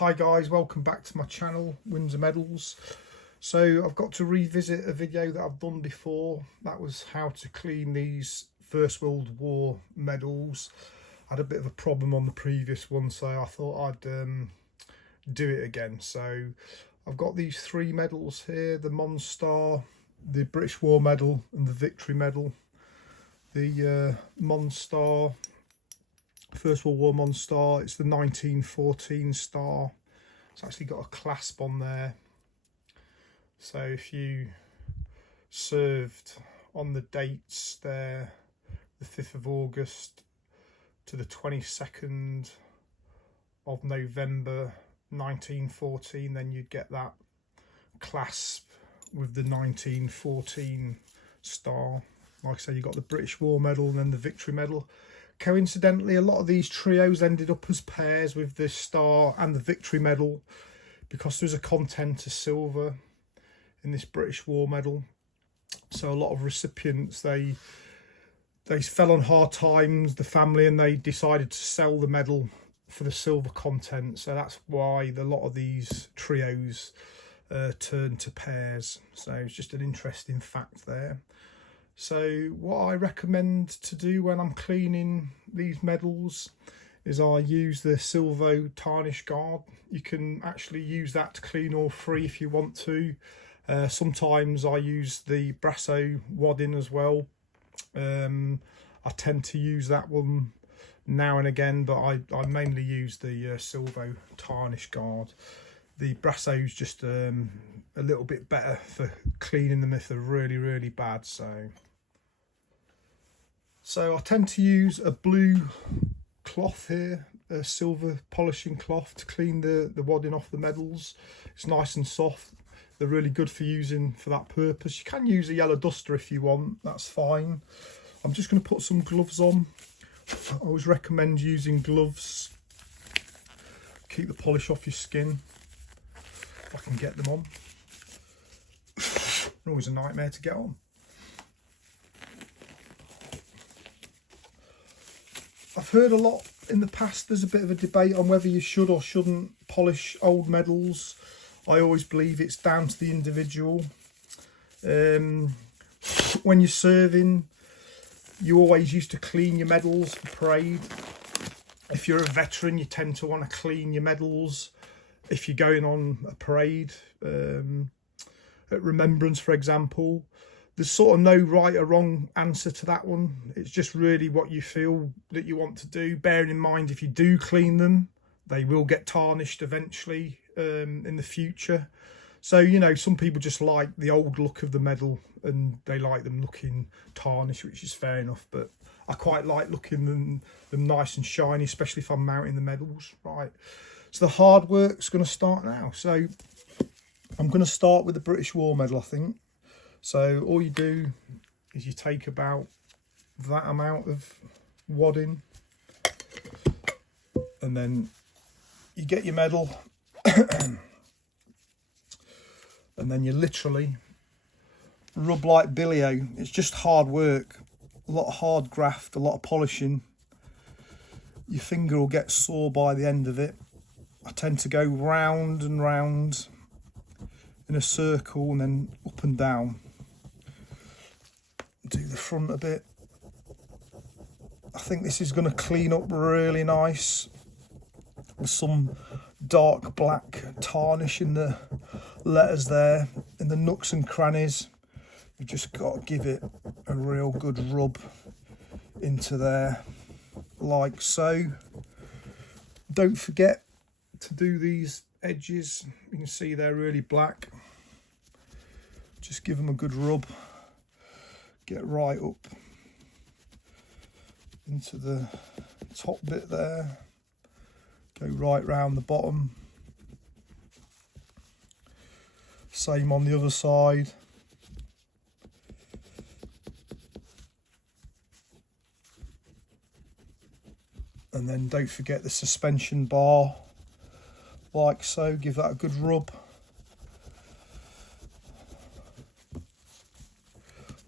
Hi guys, welcome back to my channel, Windsor Medals. So I've got to revisit a video that I've done before. That was how to clean these First World War medals. I had a bit of a problem on the previous one, so I thought I'd do it again. So I've got these three medals here: the Monstar, the British War Medal and the Victory Medal. The Monstar, First World War Monstar, it's the 1914 star. It's actually got a clasp on there. So if you served on the dates there, the 5th of August to the 22nd of November 1914, then you'd get that clasp with the 1914 star. Like I say, you got the British War Medal and then the Victory Medal. Coincidentally, a lot of these trios ended up as pairs with the star and the Victory Medal because there's a content of silver in this British War Medal. So a lot of recipients, they fell on hard times, the family, and they decided to sell the medal for the silver content. So that's why a lot of these trios turn to pairs. So it's just an interesting fact there. So what I recommend to do when I'm cleaning these medals is I use the Silvo tarnish guard. You can actually use that to clean all three if you want to. Sometimes I use the Brasso wadding as well. I tend to use that one now and again, but I mainly use the Silvo tarnish guard. The Brasso is just a little bit better for cleaning them if they're really bad. So I tend to use a blue cloth here, a silver polishing cloth, to clean the wadding off the medals. It's nice and soft. They're really good for using for that purpose. You can use a yellow duster if you want, that's fine. I'm just going to put some gloves on. I always recommend using gloves. Keep the polish off your skin, if I can get them on. They're always a nightmare to get on. I've heard a lot in the past, there's a bit of a debate on whether you should or shouldn't polish old medals. I always believe it's down to the individual. When you're serving, you always used to clean your medals for parade. If you're a veteran, you tend to want to clean your medals. If you're going on a parade, at Remembrance, for example, there's sort of no right or wrong answer to that one. It's just really what you feel that you want to do. Bearing in mind, if you do clean them, they will get tarnished eventually in the future. So, you know, some people just like the old look of the medal and they like them looking tarnished, which is fair enough. But I quite like looking them nice and shiny, especially if I'm mounting the medals. Right. So the hard work's going to start now. So I'm going to start with the British War Medal, I think. So all you do is you take about that amount of wadding and then you get your medal and then you literally rub like billio. It's just hard work, a lot of hard graft, a lot of polishing. Your finger will get sore by the end of it. I tend to go round and round in a circle and then up and down. Do the front a bit. I think this is going to clean up really nice with some dark black tarnish in the letters there, in the nooks and crannies. You've just got to give it a real good rub into there, like so. Don't forget to do these edges. You can see they're really black. Just give them a good rub. Get right up into the top bit there. Go right round the bottom. Same on the other side. And then don't forget the suspension bar, like so. Give that a good rub.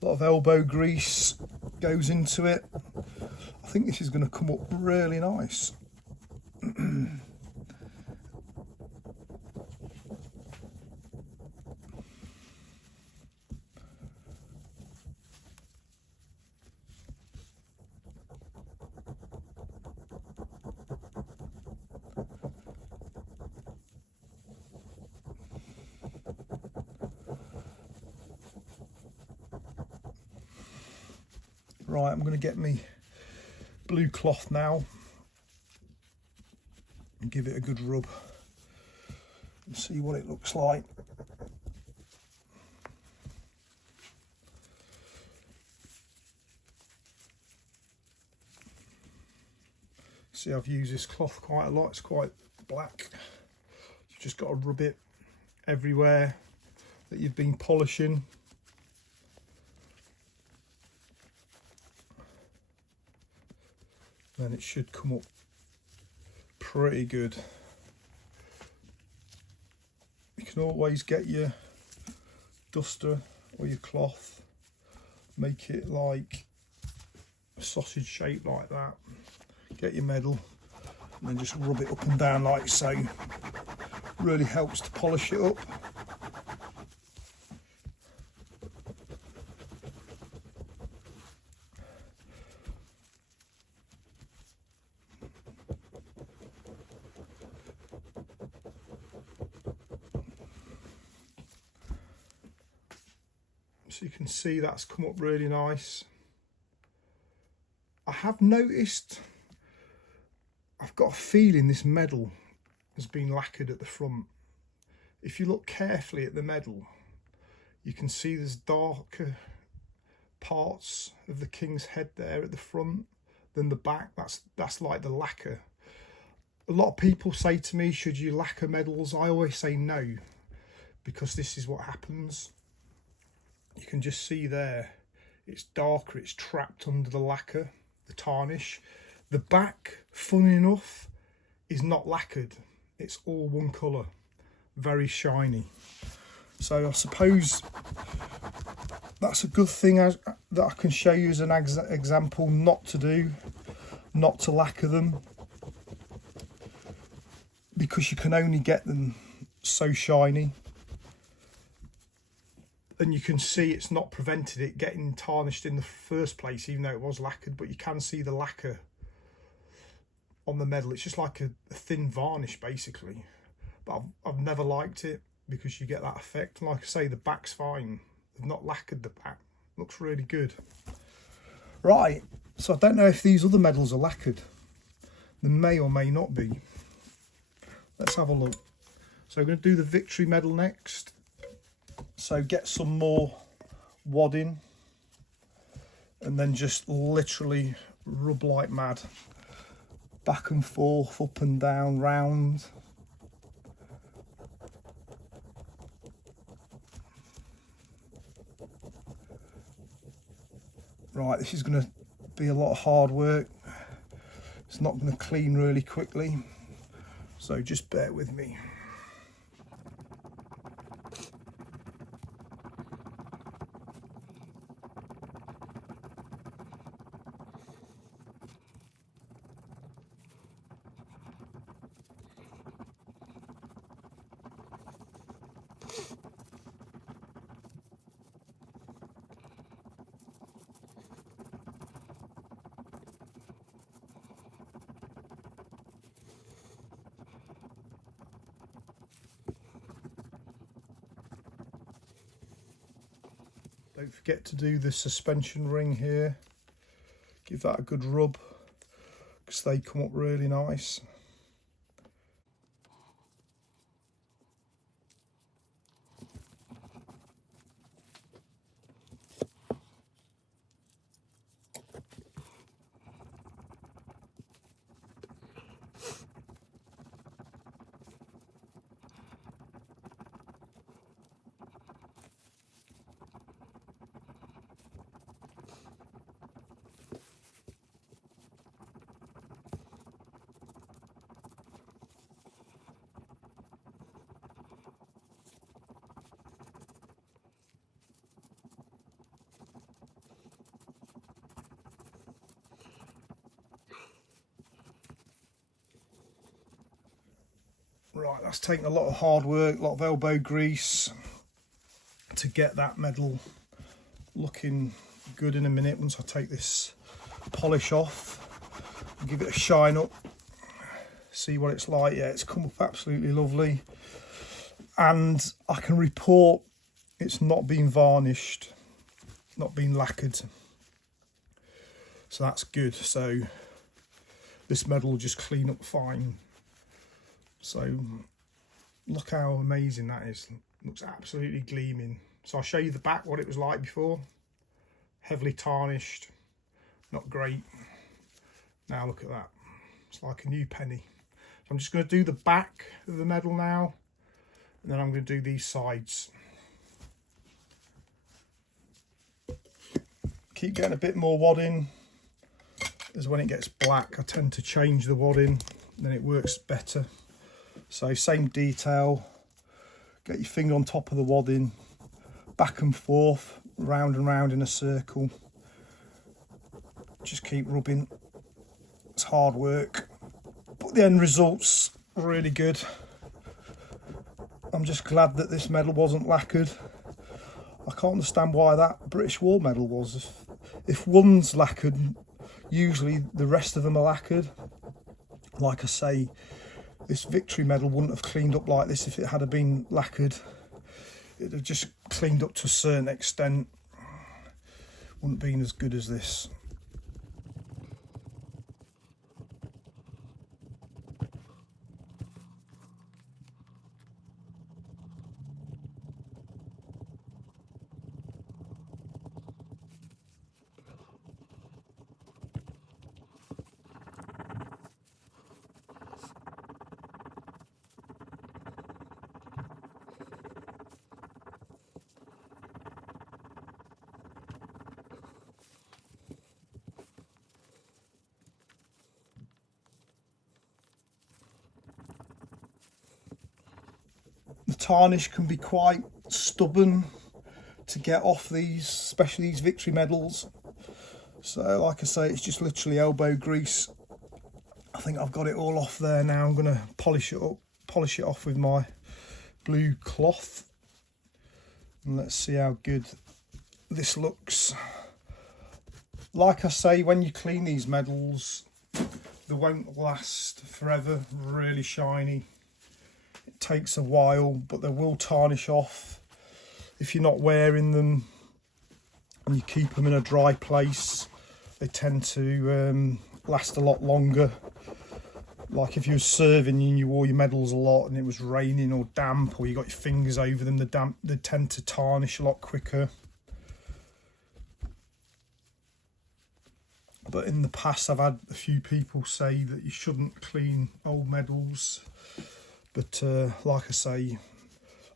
A lot of elbow grease goes into it. I think this is going to come up really nice. Right, I'm going to get me blue cloth now and give it a good rub and see what it looks like. See, I've used this cloth quite a lot, it's quite black. You've just got to rub it everywhere that you've been polishing. Then it should come up pretty good. You can always get your duster or your cloth, make it like a sausage shape like that. Get your medal and then just rub it up and down like so. Really helps to polish it up. So you can see that's come up really nice. I have noticed, I've got a feeling this medal has been lacquered at the front. If you look carefully at the medal, you can see there's darker parts of the king's head there at the front than the back. That's like the lacquer. A lot of people say to me, should you lacquer medals? I always say no, because this is what happens. You can just see there, it's darker, it's trapped under the lacquer, the tarnish. The back, funny enough, is not lacquered. It's all one colour, very shiny. So I suppose that's a good thing that I can show you as an example not to do, not to lacquer them, because you can only get them so shiny. And you can see it's not prevented it getting tarnished in the first place, even though it was lacquered, but you can see the lacquer on the medal. It's just like a thin varnish basically, but I've never liked it because you get that effect. And like I say, the back's fine. They've not lacquered the back. Looks really good. Right, so I don't know if these other medals are lacquered. They may or may not be. Let's have a look. So we're going to do the Victory medal next. So get some more wadding and then just literally rub like mad, back and forth, up and down, round. Right, this is going to be a lot of hard work. It's not going to clean really quickly, so just bear with me. Don't forget to do the suspension ring here. Give that a good rub because they come up really nice. Right, that's taken a lot of hard work, a lot of elbow grease to get that medal looking good in a minute. Once I take this polish off, I'll give it a shine up, see what it's like. Yeah, it's come up absolutely lovely. And I can report it's not been varnished, not been lacquered. so that's good. So this metal will just clean up fine. So look how amazing that is. Looks absolutely gleaming. So I'll show you the back, what it was like before. Heavily tarnished, not great. Now look at that, it's like a new penny. So I'm just going to do the back of the medal now, and then I'm going to do these sides. Keep getting a bit more wadding, as when it gets black I tend to change the wadding, then it works better. So same detail, get your finger on top of the wadding, back and forth, round and round in a circle. Just keep rubbing. It's hard work, but the end result's really good. I'm just glad that this medal wasn't lacquered. I can't understand why that British War medal was. If one's lacquered, usually the rest of them are lacquered. Like I say, this victory medal wouldn't have cleaned up like this if it had been lacquered. It'd have just cleaned up to a certain extent. Wouldn't have been as good as this. The tarnish can be quite stubborn to get off these, especially these victory medals. So like I say, it's just literally elbow grease. I think I've got it all off there now. I'm going to polish it off with my blue cloth. And let's see how good this looks. Like I say, when you clean these medals, they won't last forever, really shiny. It takes a while, but they will tarnish off if you're not wearing them and you keep them in a dry place. They tend to last a lot longer. Like if you were serving and you wore your medals a lot and it was raining or damp, or you got your fingers over them, they tend to tarnish a lot quicker. But in the past I've had a few people say that you shouldn't clean old medals. But like I say,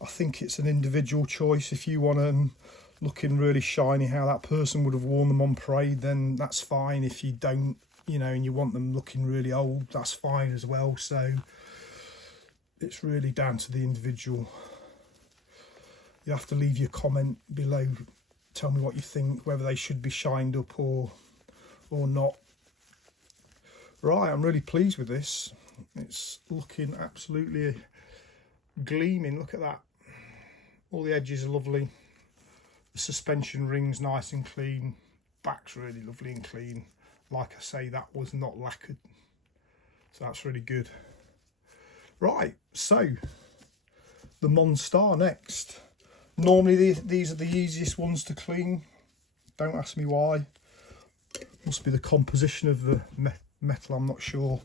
I think it's an individual choice. If you want them looking really shiny, how that person would have worn them on parade, then that's fine. If you don't, you know, and you want them looking really old, that's fine as well. So it's really down to the individual. You have to leave your comment below. Tell me what you think, whether they should be shined up or not. Right, I'm really pleased with this. It's looking absolutely gleaming. Look at that. All the edges are lovely. The suspension ring's nice and clean. Back's really lovely and clean. Like I say, that was not lacquered. So that's really good. Right, so the Monstar next. Normally these are the easiest ones to clean. Don't ask me why. Must be the composition of the metal, I'm not sure.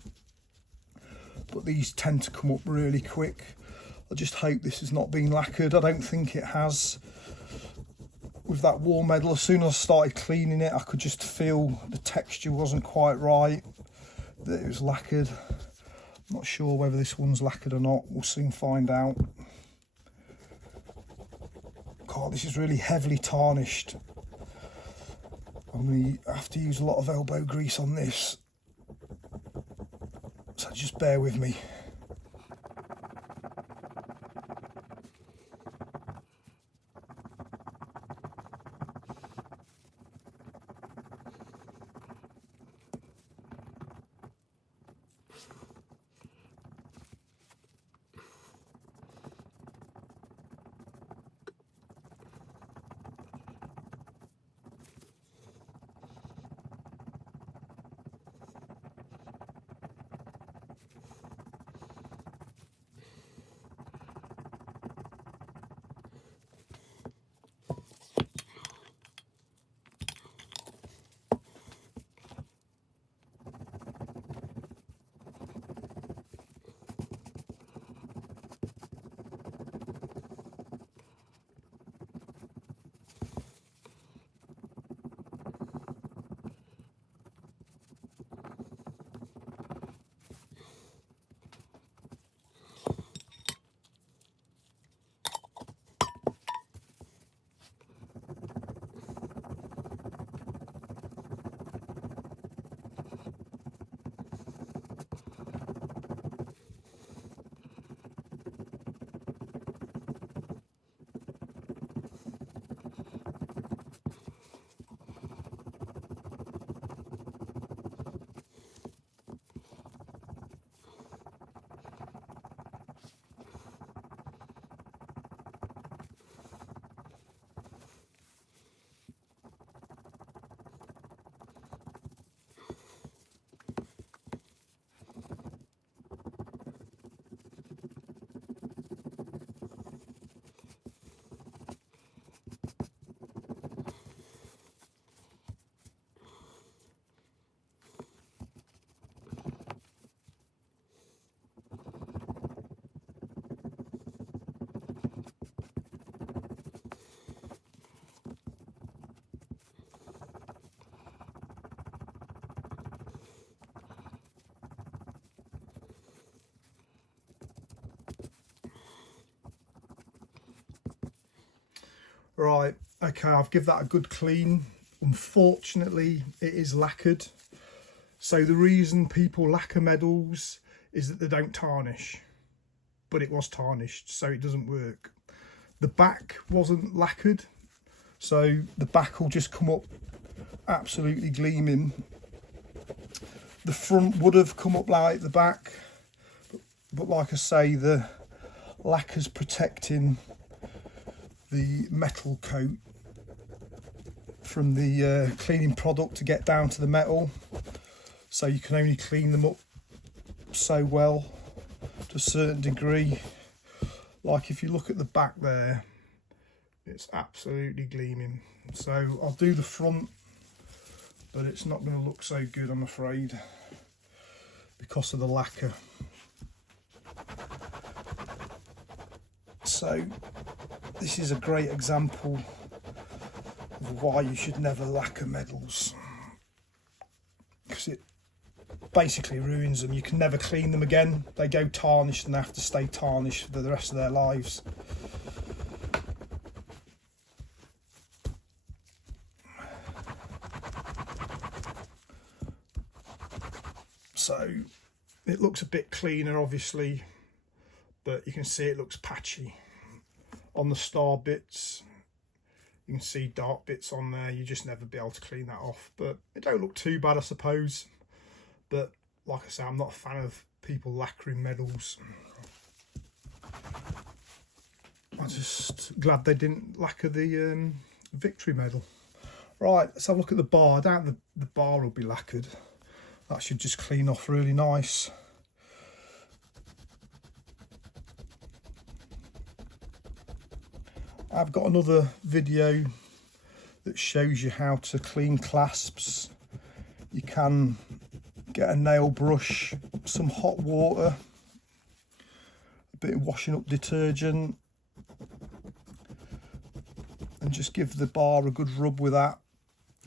But these tend to come up really quick. I just hope this has not been lacquered. I don't think it has. With that war medal, as soon as I started cleaning it, I could just feel the texture wasn't quite right, that it was lacquered. I'm not sure whether this one's lacquered or not. We'll soon find out. God, this is really heavily tarnished. I'm going to have to use a lot of elbow grease on this. So just bear with me. Right, okay, I've given that a good clean. Unfortunately, it is lacquered. So the reason people lacquer medals is that they don't tarnish. But it was tarnished, so it doesn't work. The back wasn't lacquered, so the back will just come up absolutely gleaming. The front would have come up like the back, but like I say, the lacquer's protecting the metal coat from the cleaning product to get down to the metal, so you can only clean them up so well to a certain degree. Like if you look at the back there, it's absolutely gleaming. So I'll do the front, but it's not going to look so good, I'm afraid, because of the lacquer. So this is a great example of why you should never lacquer medals, because it basically ruins them. You can never clean them again. They go tarnished and they have to stay tarnished for the rest of their lives. So it looks a bit cleaner obviously, but you can see it looks patchy. On the star bits, you can see dark bits on there. You just never be able to clean that off, but it don't look too bad, I suppose. But like I say, I'm not a fan of people lacquering medals. I'm just glad they didn't lacquer the victory medal. Right, let's have a look at the bar. I doubt the bar will be lacquered. That should just clean off really nice. I've got another video that shows you how to clean clasps. You can get a nail brush, some hot water, a bit of washing up detergent, and just give the bar a good rub with that.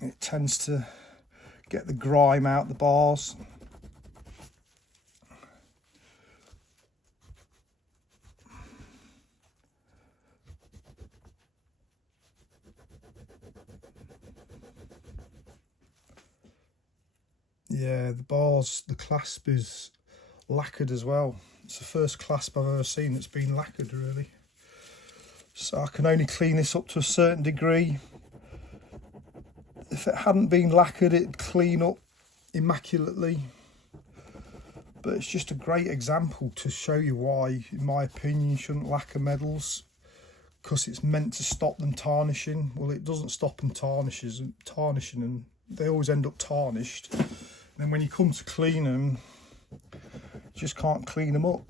It tends to get the grime out the bars. Yeah, the clasp is lacquered as well. It's the first clasp I've ever seen that's been lacquered, really. So I can only clean this up to a certain degree. If it hadn't been lacquered, it'd clean up immaculately. But it's just a great example to show you why, in my opinion, you shouldn't lacquer medals, because it's meant to stop them tarnishing. Well, it doesn't stop them tarnishing, and they always end up tarnished. And then when you come to clean them, you just can't clean them up.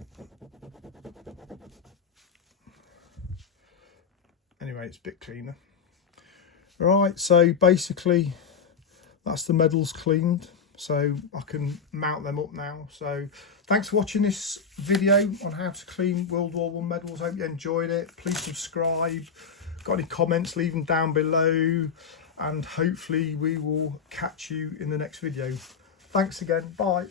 Anyway, it's a bit cleaner. Right, so basically that's the medals cleaned, so I can mount them up now. So thanks for watching this video on how to clean World War I medals. Hope you enjoyed it. Please subscribe. Got any comments, leave them down below, and hopefully we will catch you in the next video. Thanks again. Bye.